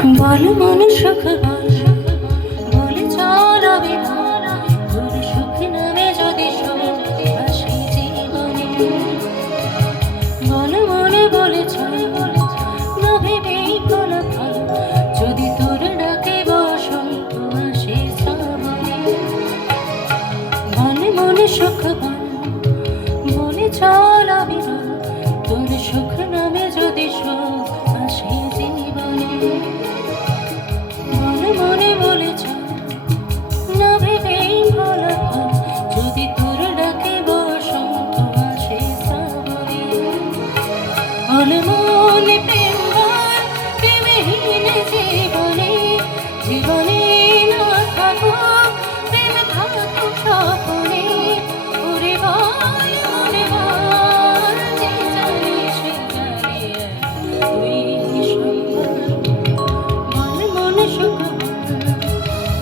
বল মন সুখ বল বলে চল আমি তোর সুখ নামে যদি আসি জীবনে বল মনে বলে চল না ভেবেই ফলাফল যদি তোর ডাকে বসন্ত আসে শ্রাবণে বল মনে সুখ বল বলে চল আমি তোর সুখ নামে যদি আসে জীবনে মনে মনে বলেছ না ভেবেই ফলাফল যদি তোর ডাকে বসন্ত আসে শ্রাবণে মনে মনে প্রেম বল প্রেমহীন জীবনে জীবনে না থাকো প্রেম থাকো স্বপনে ওরে বল মনে বল যে জানি সে জানি তুই বল মনে সুখ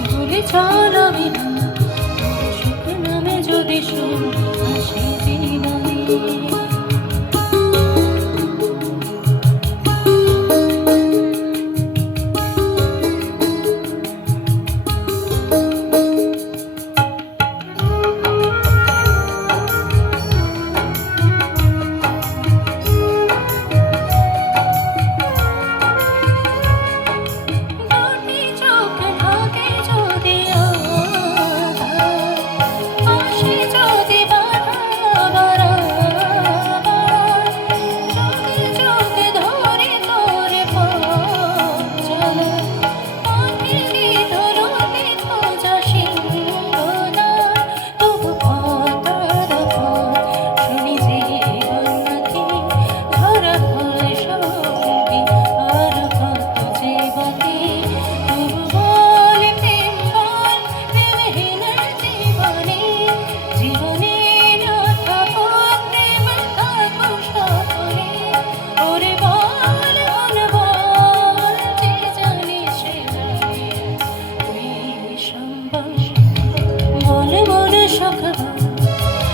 বলে চল আমি সুখ নামে যদি আসে জীবনে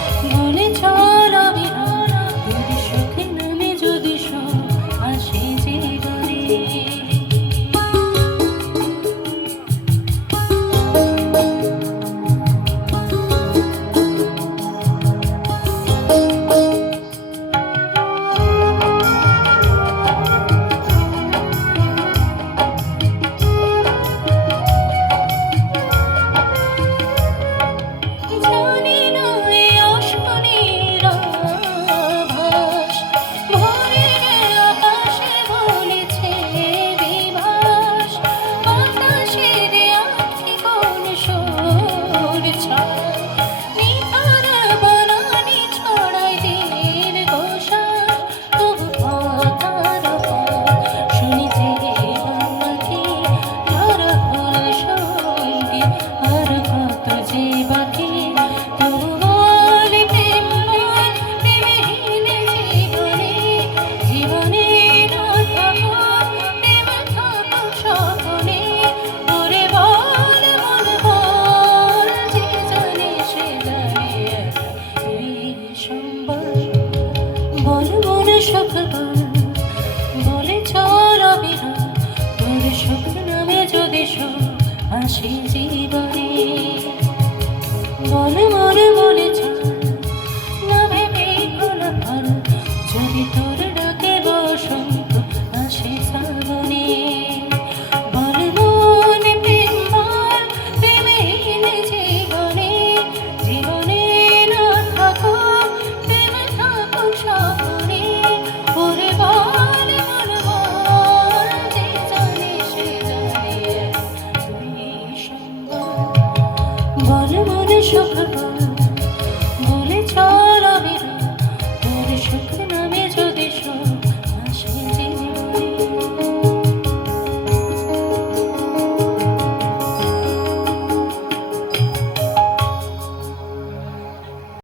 বলে চল আমি তোর সুখ নামে যদি আসে জীবনে বল মনে সুখ বল বলে চল আমি তোর সুখ নামে যদি আসে জীবনে বল মনে বলে চল না ভেবেই ফলাফল যদি তোর ডাকে বসন্ত আসে শ্রাবণে বল মনে প্রেম বল প্রেমহীন জীবনে জীবনে না থাকো প্রেম থাকো স্বপনে ওরে বল মন বল যে জানি সে জানি তুই সম্বল বল মনে সুখ বল